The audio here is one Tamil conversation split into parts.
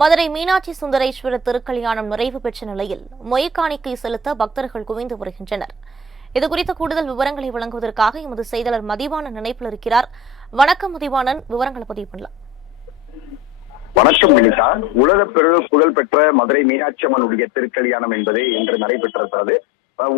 மதுரை மீனாட்சி சுந்தரேஸ்வரர் திருக்கல்யாணம் நிறைவு பெற்ற நிலையில் மொய்க்காணிக்கை செலுத்த பக்தர்கள் குவிந்து வருகின்றனர். இதுகுறித்த கூடுதல் விவரங்களை வழங்குவதற்காக எமது செய்தியாளர் மதிவாணன் இணைப்பில் இருக்கிறார். வணக்கம் மதிவாணன், விவரங்களை பதிவு பண்ணலாம். வணக்கம் வினிதா. உலக புகழ் பெற்ற மதுரை மீனாட்சி அம்மனுடைய திருக்கல்யாணம் என்பது இன்று நடைபெற்றிருக்கிறது.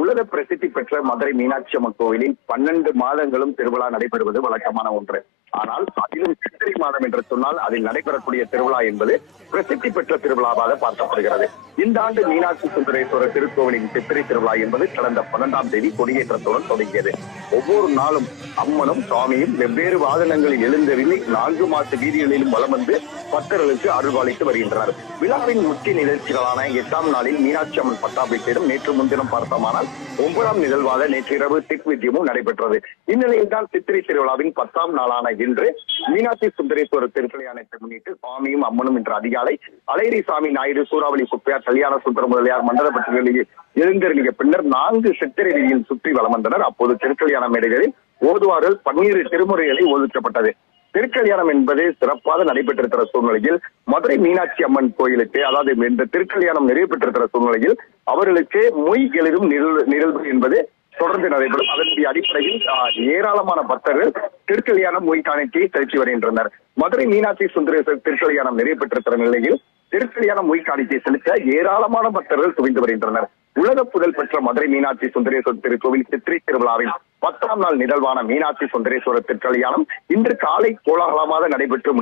உலக பிரசித்தி பெற்ற மதுரை மீனாட்சி அம்மன் கோவிலில் 12 மாதங்களும் திருவிழா நடைபெறுவது வழக்கமான ஒன்று. ஆனால் அதிலும் சித்திரை மாதம் என்று சொன்னால் அதில் நடைபெறக்கூடிய திருவிழா என்பது பிரசித்தி பெற்ற திருவிழாவாக பார்க்கப்படுகிறது. இந்த ஆண்டு மீனாட்சி சுந்தரேஸ்வரர் திருக்கோவிலின் சித்திரை திருவிழா என்பது கடந்த 12ஆம் தேதி கொடியேற்றத்துடன் தொடங்கியது. ஒவ்வொரு நாளும் அம்மனும் சுவாமியும் வெவ்வேறு வாகனங்களில் எழுந்தருளி 4 மாச வீதிகளிலும் வலம் வந்து பக்தர்களுக்கு அருள்வாளித்து வருகின்றனர். விழாவின் முக்கிய நிகழ்ச்சிகளான 8ஆம் நாளில் மீனாட்சி அம்மன் பட்டாபிஷேகம், நேற்று முன்தினம் பார்த்தோமானால் 9ஆம் நிகழ்வாக நேற்று இரவு திக்விஜயமும் நடைபெற்றது. இந்நிலையில் தான் சித்திரை திருவிழாவின் 10ஆம் நாளான இன்று மீனாட்சி சுந்தரேஸ்வரர் திருக்கல்யாணத்தை முன்னிட்டு சுவாமியும் அம்மனும் இன்று அதிகாலை அலைரி சாமி நாயுடு, சூறாவளி குப்பையார், கல்யாண சுந்தர முதலியார் மண்டலப்பட்டிகளில் எழுந்தருளிய பின்னர் 4 சித்திரை வீதியில் சுற்றி வலம் வந்தனர். அப்போது திருக்கல்யாண மேடைகளில் ஓதுவார்கள் 12 திருமுறைகளை ஓதுக்கப்பட்டது. திருக்கல்யாணம் என்பது சிறப்பாக நடைபெற்றிருக்கிற சூழ்நிலையில் மதுரை மீனாட்சி அம்மன் கோயிலுக்கு, அதாவது இந்த திருக்கல்யாணம் நிறைவு பெற்றிருக்கிற சூழ்நிலையில் அவர்களுக்கு மொய் எழுதும் நிகழ்வு என்பது தொடர்ந்து நடைபெறும். அதனுடைய அடிப்படையில் ஏராளமான பக்தர்கள் திருக்கல்யாணம் மொய் காணிக்கையை செலுத்தி வருகின்றனர். மதுரை மீனாட்சி சுந்தரேஸ்வரர் திருக்கல்யாணம் நிறைவு பெற்றிருக்கிற நிலையில் திருக்கல்யாணம் மொய் காணிக்கை செலுத்த ஏராளமான பக்தர்கள் குவிந்து வருகின்றனர். உலக புகழ் பெற்ற மதுரை மீனாட்சி சுந்தரேஸ்வரர் திருக்கோவில் சித்திரை திருவிழாவின் 10ஆம் நாள் நிகழ்வான மீனாட்சி சுந்தரேஸ்வரர் திருக்கல்யாணம் இன்று காலை கோலாகலமாக நடைபெற்று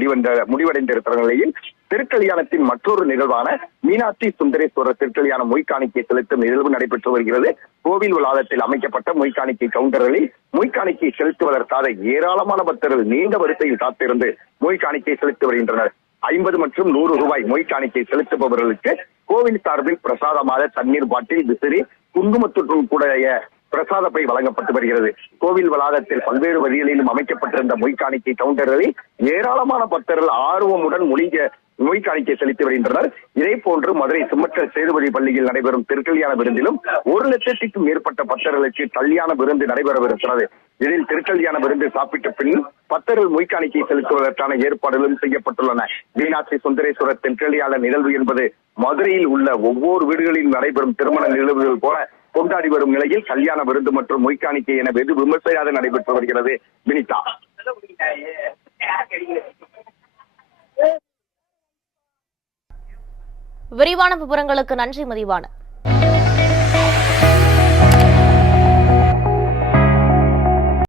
முடிவடைந்திருக்கிற நிலையில் திருக்கல்யாணத்தின் மற்றொரு நிகழ்வான மீனாட்சி சுந்தரேஸ்வரர் திருக்கல்யாணம் மொய்க்காணிக்கை செலுத்தும் நிகழ்வு நடைபெற்று வருகிறது. கோவில் வளாகத்தில் அமைக்கப்பட்ட மொய்க்காணிக்கை கவுண்டர்களில் மொய்க்காணிக்கை செலுத்துவதற்காக ஏராளமான பக்தர்கள் நீண்ட வரிசையில் காத்திருந்து மொய்க்காணிக்கை செலுத்தி வருகின்றனர். 50 மற்றும் 100 ரூபாய் மொய்க்காணிக்கை செலுத்துபவர்களுக்கு கோவில் சார்பில் பிரசாதமாக தண்ணீர் பாட்டில், விசிறி, குங்குமத்துடன் கூடிய பிரசாத பை வழங்கப்பட்டு வருகிறது. கோவில் வளாகத்தில் பல்வேறு வழிகளிலும் அமைக்கப்பட்டிருந்த மொய்க்காணிக்கை கவுண்டர்களில் ஏராளமான பக்தர்கள் ஆர்வமுடன் மொய்க்காணிக்கை செலுத்தி வருகின்றனர். இதே போன்று மதுரை சுமக்கல் சேதுபதி பள்ளியில் நடைபெறும் திருக்கல்யாண விருந்திலும் 1 லட்சத்திற்கும் மேற்பட்ட பக்தர்களுக்கு கல்யாண விருந்து நடைபெறவிருக்கிறது. இதில் திருக்கல்யாண விருந்து சாப்பிட்ட பின் பக்தர்கள் மொய்க்காணிக்கை செலுத்துவதற்கான ஏற்பாடுகளும் செய்யப்பட்டுள்ளன. மீனாட்சி சுந்தரேஸ்வரர் திருக்கல்யாண நிகழ்வு என்பது மதுரையில் உள்ள ஒவ்வொரு வீடுகளில் நடைபெறும் திருமண நிகழ்வுகள் போல கொண்டாடி வரும் நிலையில் கல்யாண விருந்து மற்றும் மொய்க்காணிக்கை என வெகு விமர்சையாக நடைபெற்று வருகிறது. வினிதா. விரிவான விவரங்களுக்கு நன்றி மதிவாணன்.